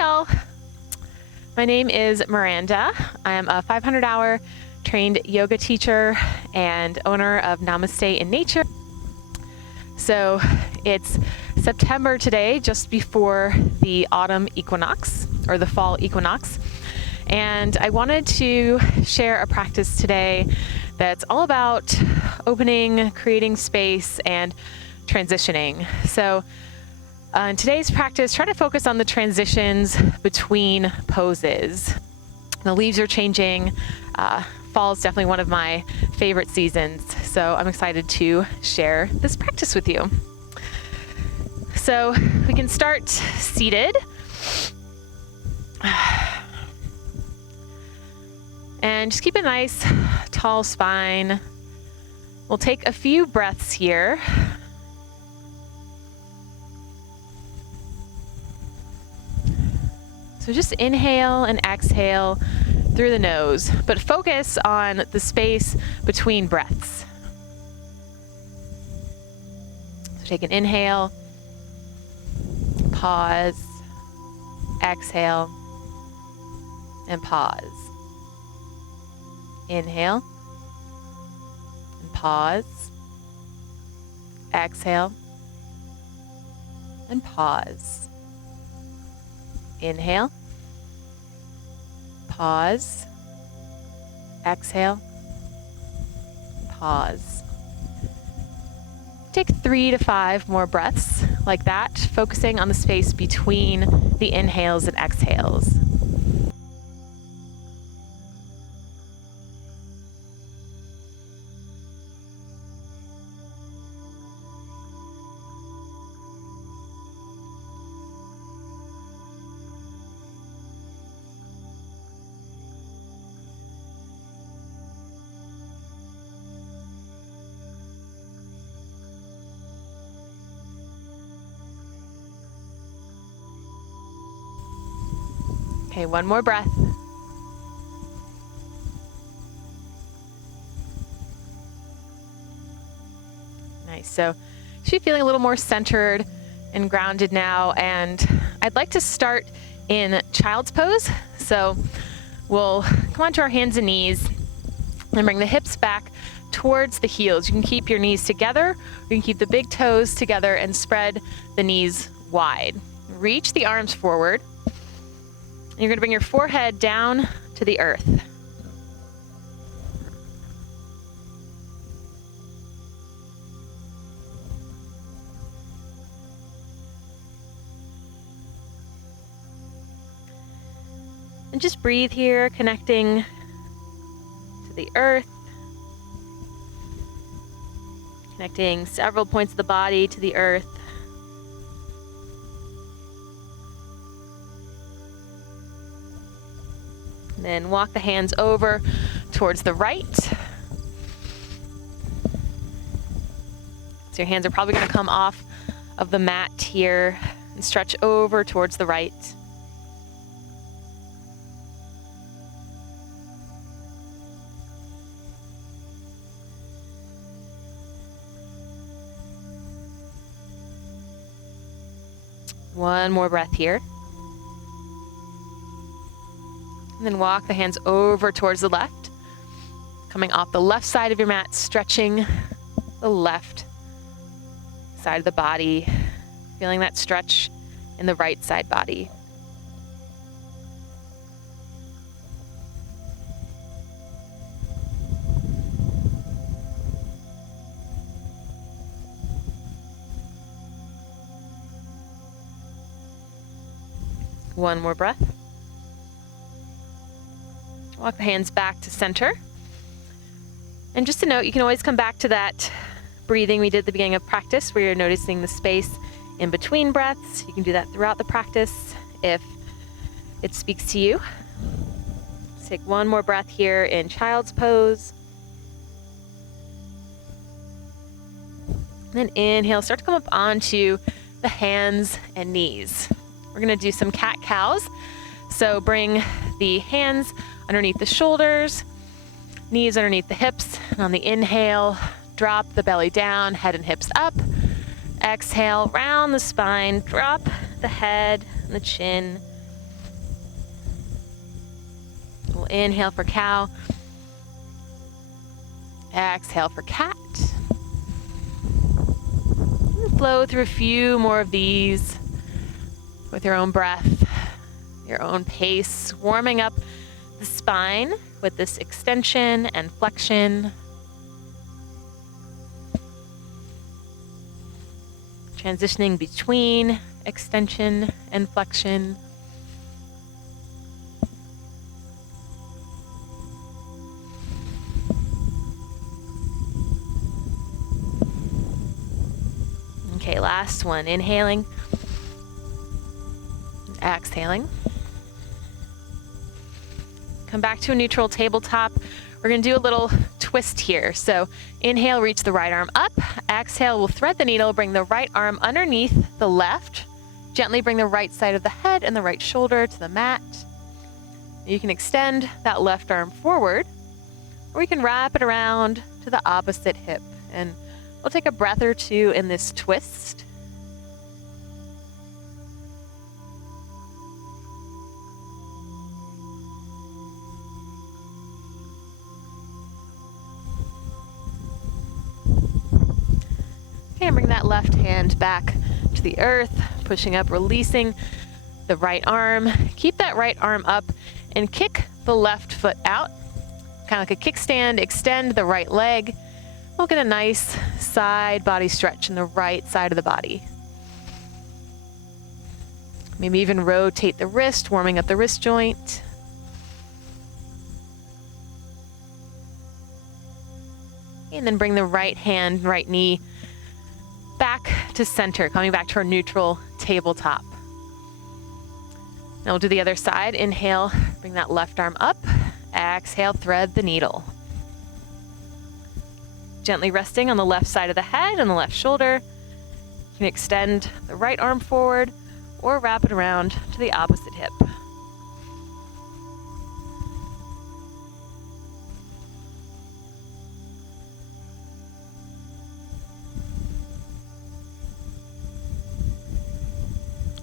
y'all. My name is Miranda. I am a 500-hour trained yoga teacher and owner of Namaste in Nature. So it's September today, just before the autumn equinox or the fall equinox. And I wanted to share a practice today that's all about opening, creating space, and transitioning. So in today's practice, try to focus on the transitions between poses. The leaves are changing. Fall is definitely one of my favorite seasons. So I'm excited to share this practice with you. So we can start seated. And just keep a nice tall spine. We'll take a few breaths here. So just inhale and exhale through the nose, but focus on the space between breaths. So take an inhale, pause, exhale, and pause. Inhale and pause, exhale and pause. Inhale, pause, exhale, pause. Take 3 to 5 more breaths like that, focusing on the space between the inhales and exhales. Okay, one more breath. Nice. So should be feeling a little more centered and grounded now. And I'd like to start in child's pose. So we'll come onto our hands and knees and bring the hips back towards the heels. You can keep your knees together, or you can keep the big toes together and spread the knees wide. Reach the arms forward. You're going to bring your forehead down to the earth. And just breathe here, connecting to the earth, connecting several points of the body to the earth. Then walk the hands over towards the right. So your hands are probably going to come off of the mat here and stretch over towards the right. One more breath here. And then walk the hands over towards the left, coming off the left side of your mat, stretching the left side of the body, feeling that stretch in the right side body. One more breath. Walk the hands back to center. And just a note, you can always come back to that breathing we did at the beginning of practice where you're noticing the space in between breaths. You can do that throughout the practice if it speaks to you. Let's take one more breath here in child's pose. And then inhale, start to come up onto the hands and knees. We're going to do some cat-cows. So bring the hands underneath the shoulders, knees underneath the hips, and on the inhale, drop the belly down, head and hips up. Exhale, round the spine, drop the head and the chin. inhale for cow. Exhale for cat. Flow through a few more of these with your own breath, your own pace, warming up the spine with this extension and flexion. Transitioning between extension and flexion. Okay, last one. Inhaling. Exhaling. Come back to a neutral tabletop. We're going to do a little twist here. So inhale, reach the right arm up. Exhale, we'll thread the needle, bring the right arm underneath the left. Gently bring the right side of the head and the right shoulder to the mat. You can extend that left arm forward, or you can wrap it around to the opposite hip. And we'll take a breath or two in this twist. Okay, and bring that left hand back to the earth, pushing up, releasing the right arm. Keep that right arm up and kick the left foot out, kind of like a kickstand. Extend the right leg. We'll get a nice side body stretch in the right side of the body. Maybe even rotate the wrist, warming up the wrist joint. And then bring the right hand, right knee back to center, coming back to our neutral tabletop. Now we'll do the other side. Inhale, bring that left arm up. Exhale, thread the needle. Gently resting on the left side of the head and the left shoulder. You can extend the right arm forward or wrap it around to the opposite hip.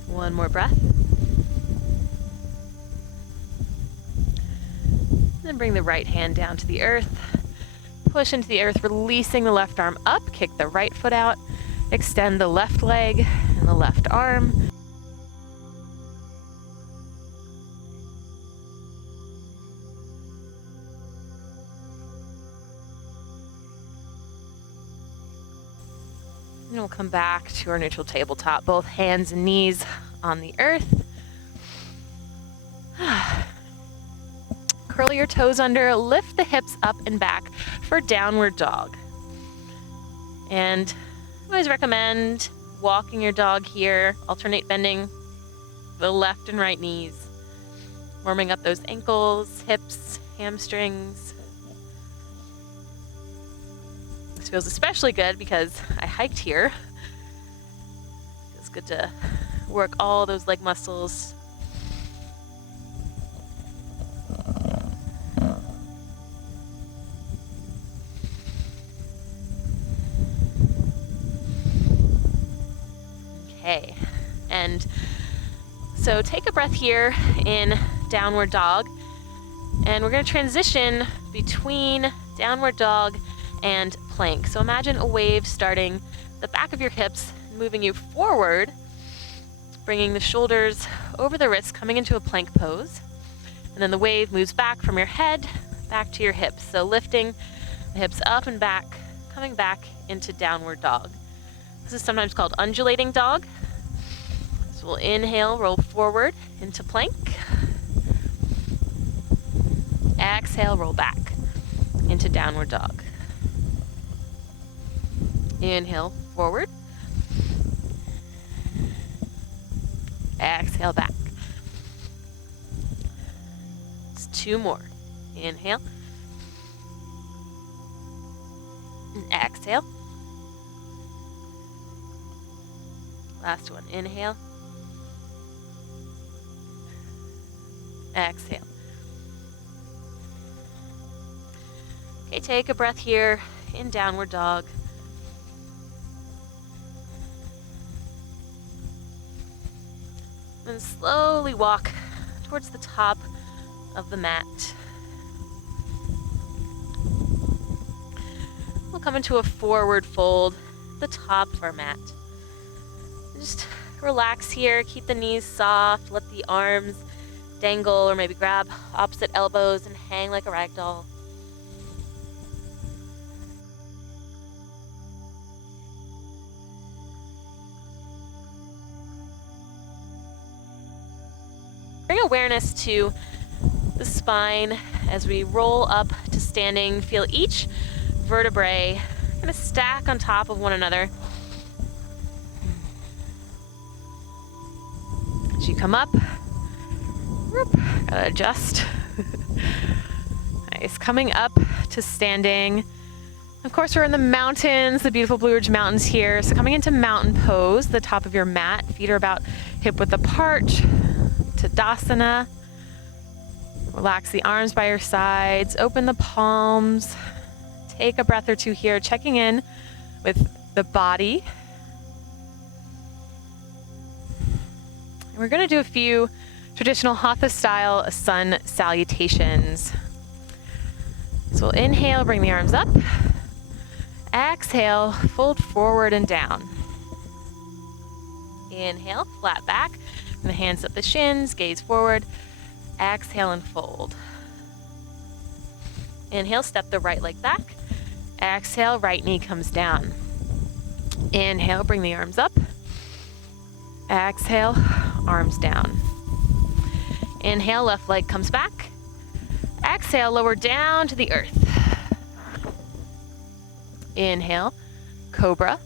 One more breath. Then bring the right hand down to the earth. Push into the earth, releasing the left arm up. Kick the right foot out. Extend the left leg and the left arm. And we'll come back to our neutral tabletop, both hands and knees on the earth. Curl your toes under, lift the hips up and back for downward dog. And I always recommend walking your dog here, alternate bending the left and right knees, warming up those ankles, hips, hamstrings. This feels especially good because I hiked here. It's good to work all those leg muscles. Okay, and so take a breath here in downward dog, and we're going to transition between downward dog and plank. So imagine a wave starting the back of your hips, moving you forward, bringing the shoulders over the wrists, coming into a plank pose. And then the wave moves back from your head back to your hips. So lifting the hips up and back, coming back into downward dog. This is sometimes called undulating dog. So we'll inhale, roll forward into plank. Exhale, roll back into downward dog. Inhale, forward. Exhale, back. Just two more. Inhale. And exhale. Last one. Inhale. Exhale. Okay, take a breath here in downward dog. And slowly walk towards the top of the mat. We'll come into a forward fold at the top of our mat. Just relax here, keep the knees soft, let the arms dangle or maybe grab opposite elbows and hang like a rag doll. Bring awareness to the spine as we roll up to standing. Feel each vertebrae kind of stack on top of one another. As you come up, gotta adjust. Nice. Coming up to standing. Of course, we're in the mountains, the beautiful Blue Ridge Mountains here. So coming into mountain pose, the top of your mat, feet are about hip width apart. Tadasana. Relax the arms by your sides, open the palms. Take a breath or two here, checking in with the body. We're going to do a few traditional Hatha style sun salutations. So we'll inhale, bring the arms up. Exhale, fold forward and down. Inhale, flat back. Bring the hands up the shins, gaze forward. Exhale and fold. Inhale, step the right leg back. Exhale, right knee comes down. Inhale, bring the arms up. Exhale, arms down. Inhale, left leg comes back. Exhale, lower down to the earth. Inhale, cobra.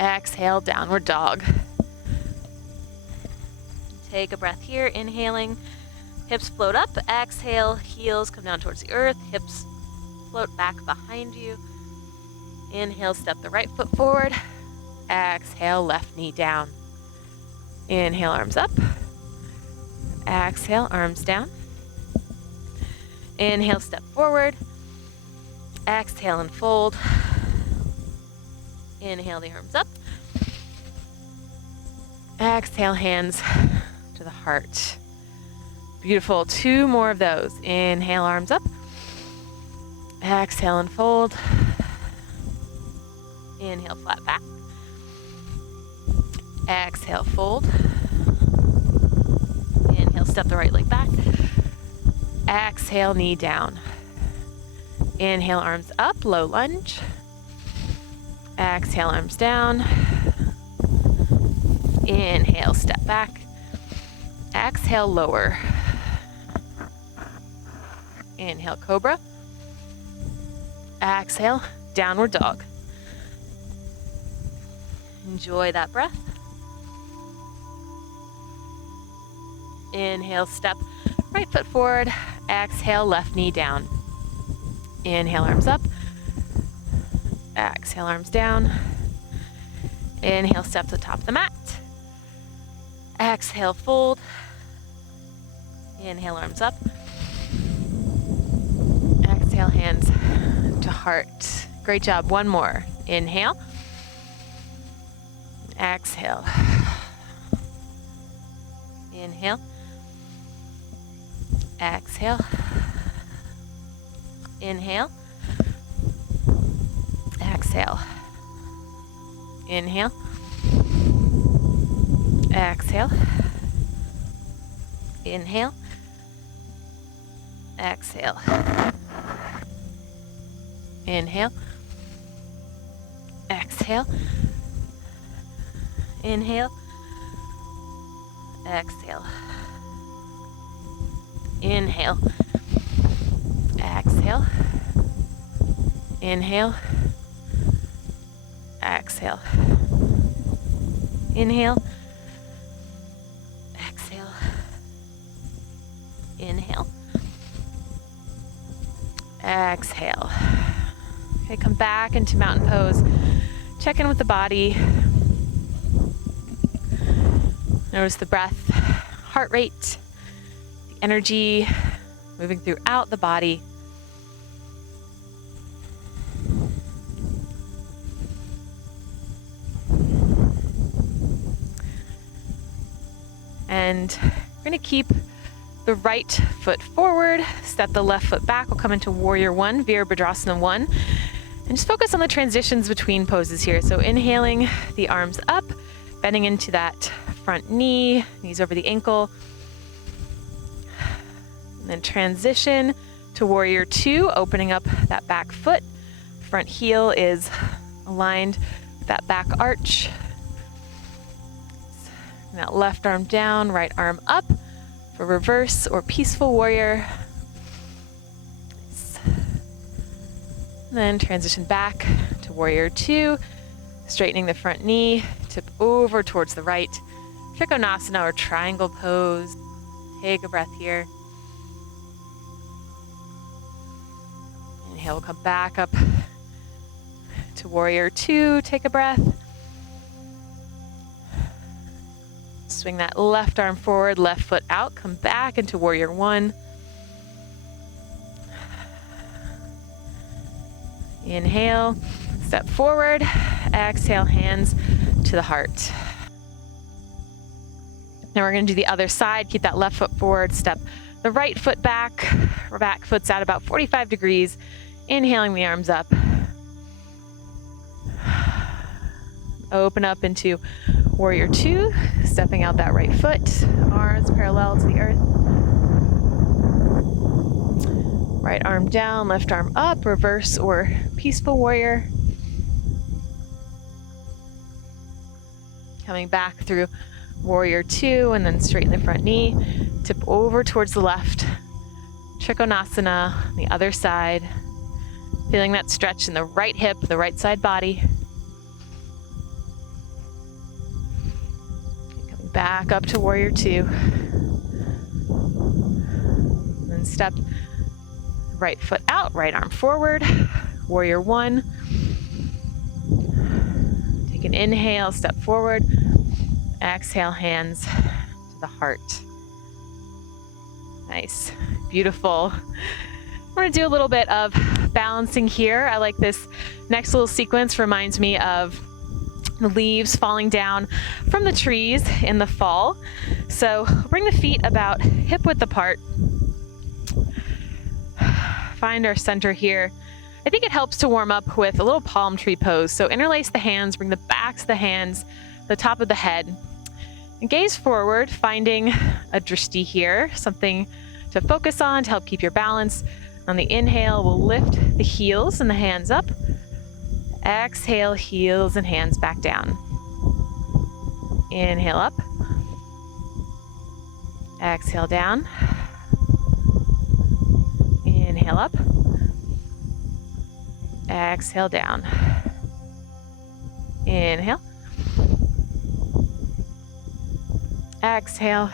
Exhale, downward dog. Take a breath here, inhaling. Hips float up. Exhale, heels come down towards the earth. Hips float back behind you. Inhale, step the right foot forward. Exhale, left knee down. Inhale, arms up. Exhale, arms down. Inhale, step forward. Exhale and fold. Inhale, the arms up. Exhale, hands to the heart. Beautiful. 2 more of those. Inhale, arms up. Exhale and fold. Inhale, flat back. Exhale, fold. Inhale, step the right leg back. Exhale, knee down. Inhale, arms up, low lunge. Exhale, arms down. Inhale, step back. Exhale, lower. Inhale, cobra. Exhale, downward dog. Enjoy that breath. Inhale, step right foot forward. Exhale, left knee down. Inhale, arms up. Exhale, arms down. Inhale, step to the top of the mat. Exhale, fold. Inhale, arms up. Exhale, hands to heart. Great job. 1 more. Inhale. Exhale. Inhale. Exhale. Inhale. Exhale. Inhale. Exhale. Inhale. Exhale. Inhale. Exhale. Inhale. Exhale. Inhale. Exhale. Inhale. Exhale. Inhale. Exhale. Inhale. Exhale. Okay, come back into mountain pose. Check in with the body. Notice the breath, heart rate, the energy moving throughout the body. And we're going to keep the right foot forward, step the left foot back. We'll come into Warrior 1, Virabhadrasana 1. And just focus on the transitions between poses here. So inhaling the arms up, bending into that front knee, knees over the ankle. And then transition to warrior two, opening up that back foot. Front heel is aligned with that back arch. And that left arm down, right arm up for reverse or peaceful warrior. And then transition back to warrior two, straightening the front knee, tip over towards the right. Trikonasana or triangle pose. Take a breath here. Inhale, we'll come back up to warrior two. Take a breath. Swing that left arm forward, left foot out. Come back into warrior one. Inhale, step forward. Exhale, hands to the heart. Now we're going to do the other side. Keep that left foot forward. Step the right foot back. Our back foot's out about 45 degrees. Inhaling the arms up. Open up into warrior two. Stepping out that right foot. Arms parallel to the earth. Right arm down, left arm up. Reverse or peaceful warrior. Coming back through warrior two and then straighten the front knee. Tip over towards the left. Trikonasana, the other side. Feeling that stretch in the right hip, the right side body. Coming back up to warrior two. Then step right foot out, right arm forward. Warrior one. Take an inhale, step forward. Exhale, hands to the heart. Nice, beautiful. We're gonna do a little bit of balancing here. I like this next little sequence, reminds me of the leaves falling down from the trees in the fall. So bring the feet about hip width apart. Find our center here. I think it helps to warm up with a little palm tree pose. So interlace the hands, bring the backs of the hands, the top of the head, and gaze forward, finding a drishti here, something to focus on to help keep your balance. On the inhale, we'll lift the heels and the hands up. Exhale, heels and hands back down. Inhale up. Exhale down. Inhale up. Exhale down. Inhale. Exhale.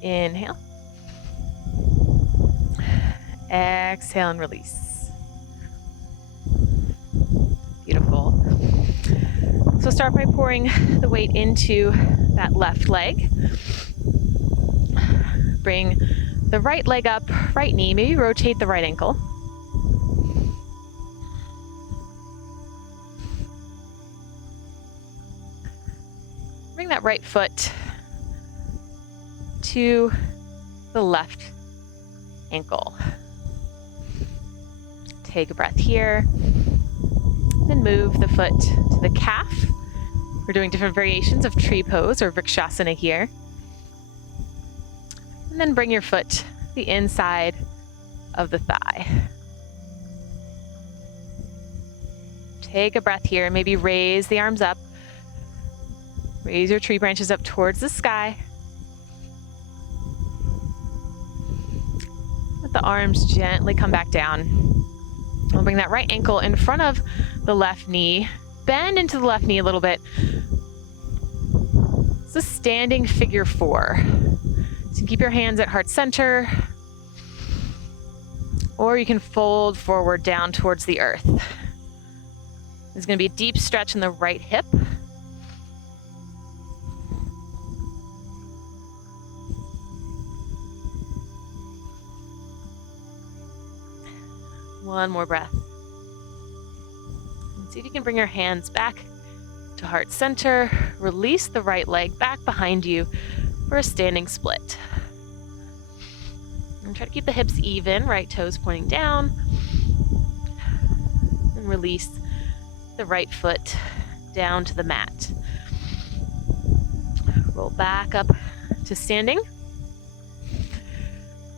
Inhale. Exhale and release. Beautiful. So start by pouring the weight into that left leg. Bring the right leg up, right knee, maybe rotate the right ankle. Bring that right foot to the left ankle. Take a breath here. Then move the foot to the calf. We're doing different variations of tree pose or vrikshasana here. And then bring your foot to the inside of the thigh. Take a breath here. Maybe raise the arms up. Raise your tree branches up towards the sky. Let the arms gently come back down. We'll bring that right ankle in front of the left knee. Bend into the left knee a little bit. It's a standing figure four. So you can keep your hands at heart center, or you can fold forward down towards the earth. There's going to be a deep stretch in the right hip. One more breath. And see if you can bring your hands back to heart center. Release the right leg back behind you for a standing split. And try to keep the hips even, right toes pointing down. and release the right foot down to the mat. Roll back up to standing.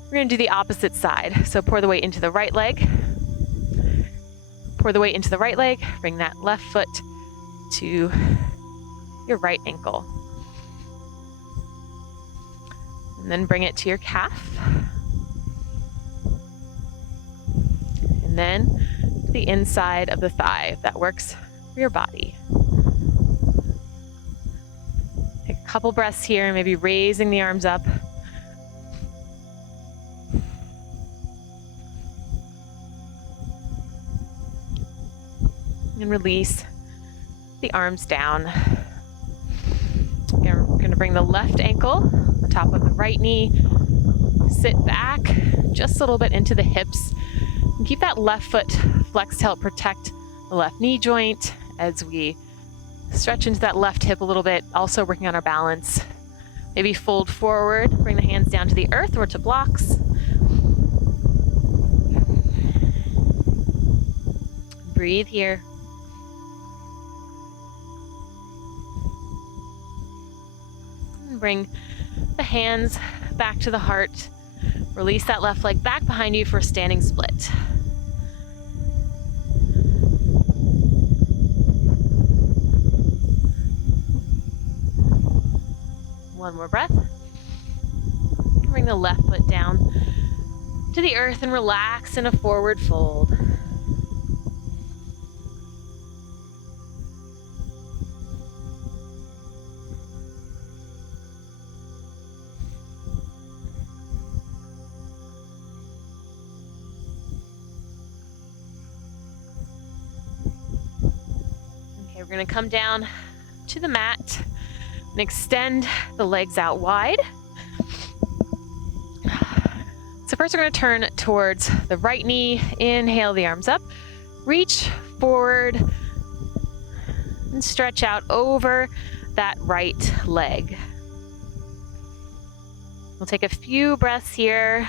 We're going to do the opposite side. So pour the weight into the right leg. Pour the weight into the right leg. Bring that left foot to your right ankle. And then bring it to your calf. And then to the inside of the thigh, if that works for your body. Take a couple breaths here, maybe raising the arms up. And release the arms down. Again, we're going to bring the left ankle on top of the right knee. Sit back just a little bit into the hips. And keep that left foot flexed to help protect the left knee joint as we stretch into that left hip a little bit, also working on our balance. Maybe fold forward, bring the hands down to the earth or to blocks. Breathe here. Bring the hands back to the heart. Release that left leg back behind you for a standing split. One more breath. Bring the left foot down to the earth and relax in a forward fold. We're going to come down to the mat and extend the legs out wide. So first we're going to turn towards the right knee. Inhale the arms up. Reach forward and stretch out over that right leg. We'll take a few breaths here.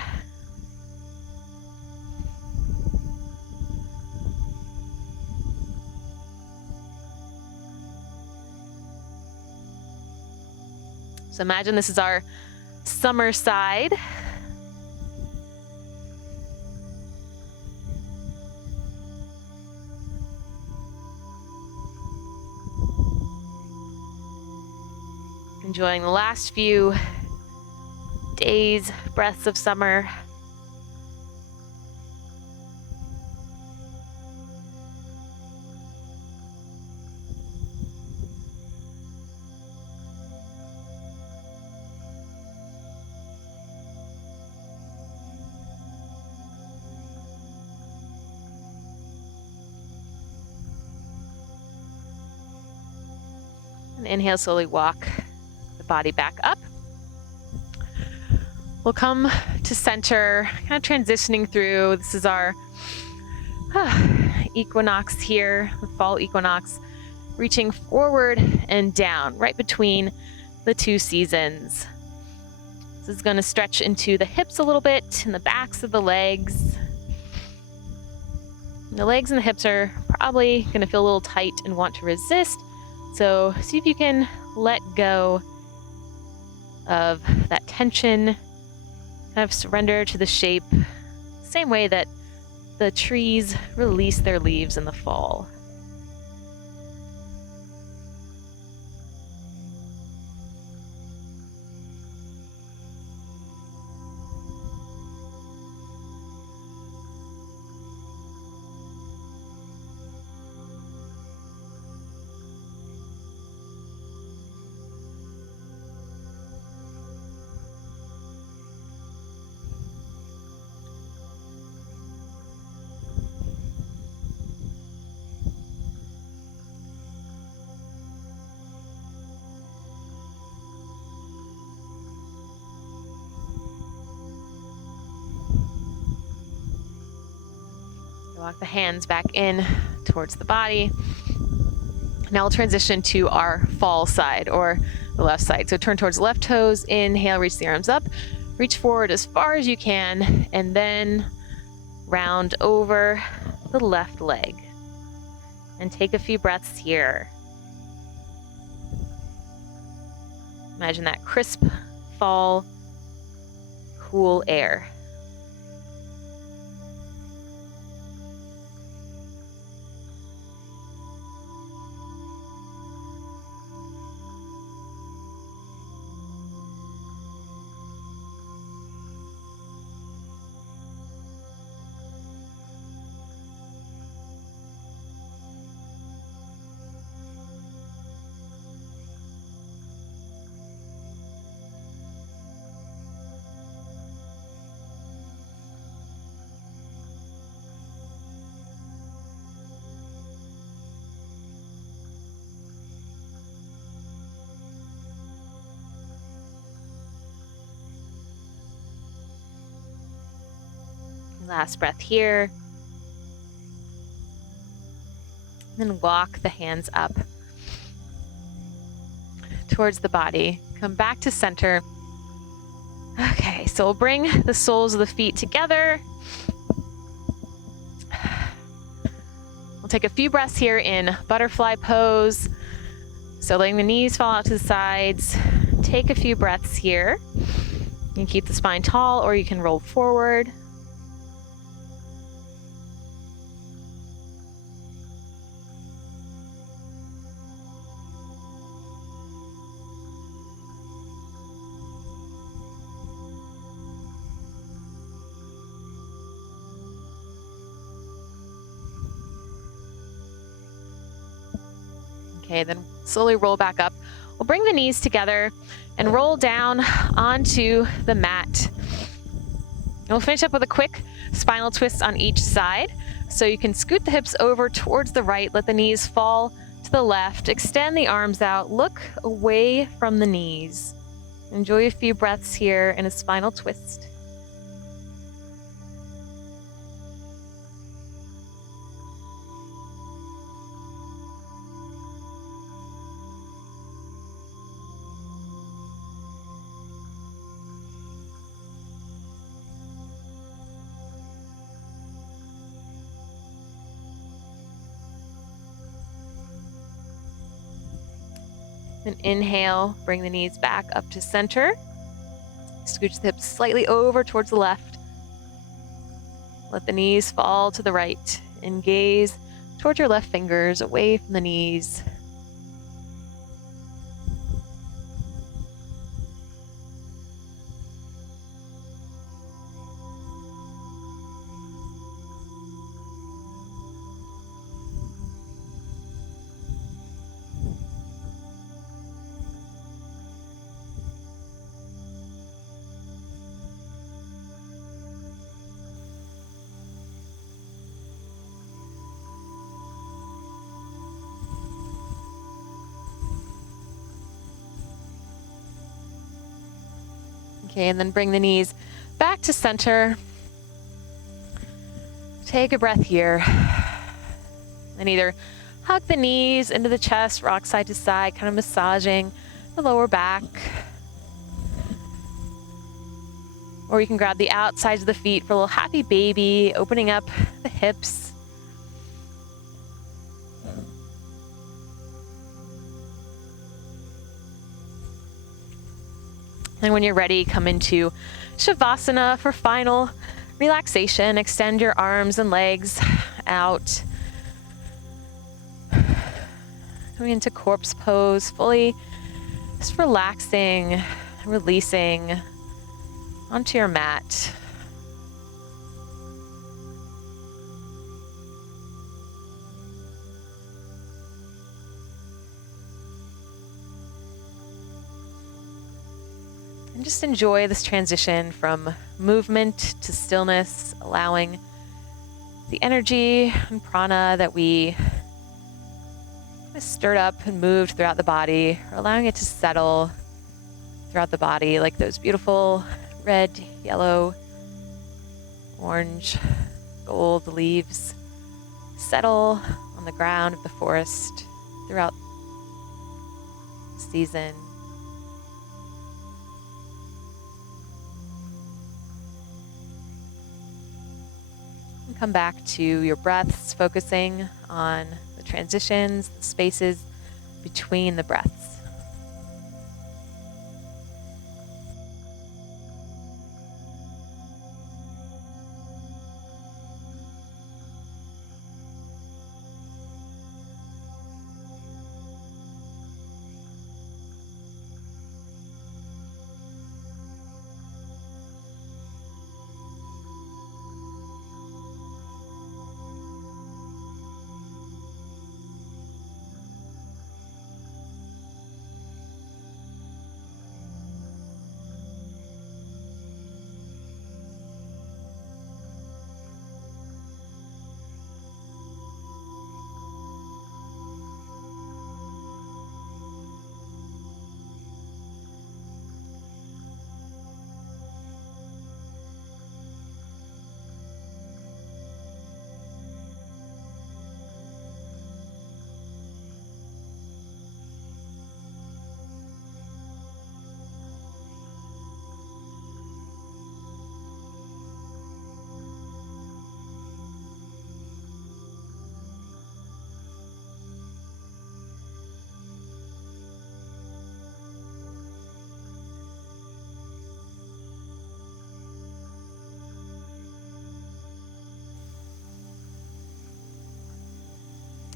So imagine this is our summer side. Enjoying the last few days, breaths of summer. And inhale, slowly walk the body back up. We'll come to center, kind of transitioning through. This is our equinox here, the fall equinox, reaching forward and down, right between the two seasons. This is going to stretch into the hips a little bit and the backs of the legs. And the legs and the hips are probably going to feel a little tight and want to resist. So see if you can let go of that tension, kind of surrender to the shape, same way that the trees release their leaves in the fall. Walk the hands back in towards the body. Now we'll transition to our fall side, or the left side. So turn towards the left toes, inhale, reach the arms up, reach forward as far as you can, and then round over the left leg. and take a few breaths here. Imagine that crisp fall, cool air. Last breath here. Then walk the hands up towards the body. Come back to center. Okay, so we'll bring the soles of the feet together. We'll take a few breaths here in butterfly pose. So letting the knees fall out to the sides. Take a few breaths here. You can keep the spine tall or you can roll forward. Okay, then slowly roll back up. We'll bring the knees together and roll down onto the mat. And we'll finish up with a quick spinal twist on each side. So you can scoot the hips over towards the right, let the knees fall to the left, extend the arms out, look away from the knees. Enjoy a few breaths here in a spinal twist. Then inhale, bring the knees back up to center. Scooch the hips slightly over towards the left. Let the knees fall to the right and gaze towards your left fingers away from the knees. Okay, and then bring the knees back to center. Take a breath here. And either hug the knees into the chest, rock side to side, kind of massaging the lower back. Or you can grab the outsides of the feet for a little happy baby, opening up the hips. And when you're ready, come into Shavasana for final relaxation. Extend your arms and legs out. Coming into corpse pose, fully just relaxing, releasing onto your mat. And just enjoy this transition from movement to stillness, allowing the energy and prana that we stirred up and moved throughout the body, or allowing it to settle throughout the body like those beautiful red, yellow, orange, gold leaves settle on the ground of the forest throughout the season. And come back to your breaths, focusing on the transitions, the spaces between the breaths.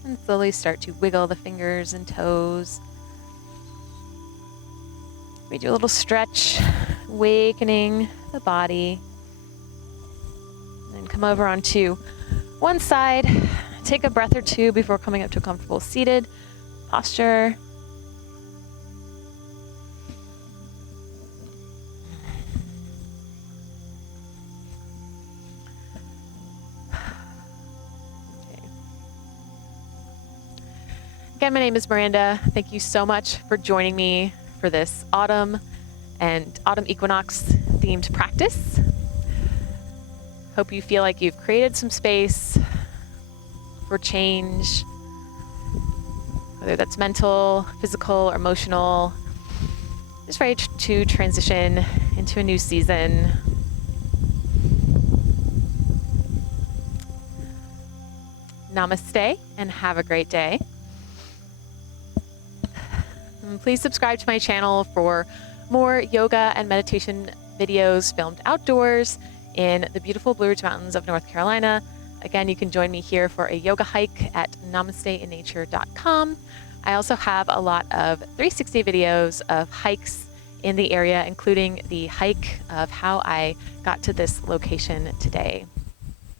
And slowly start to wiggle the fingers and toes. We do a little stretch, awakening the body. Then come over onto one side. Take a breath or two before coming up to a comfortable seated posture. Again, my name is Miranda. Thank you so much for joining me for this autumn and autumn equinox themed practice. Hope you feel like you've created some space for change, whether that's mental, physical, or emotional. Just ready to transition into a new season. Namaste and have a great day. Please subscribe to my channel for more yoga and meditation videos filmed outdoors in the beautiful Blue Ridge Mountains of North Carolina. Again, you can join me here for a yoga hike at namasteinnature.com. I also have a lot of 360 videos of hikes in the area, including the hike of how I got to this location today.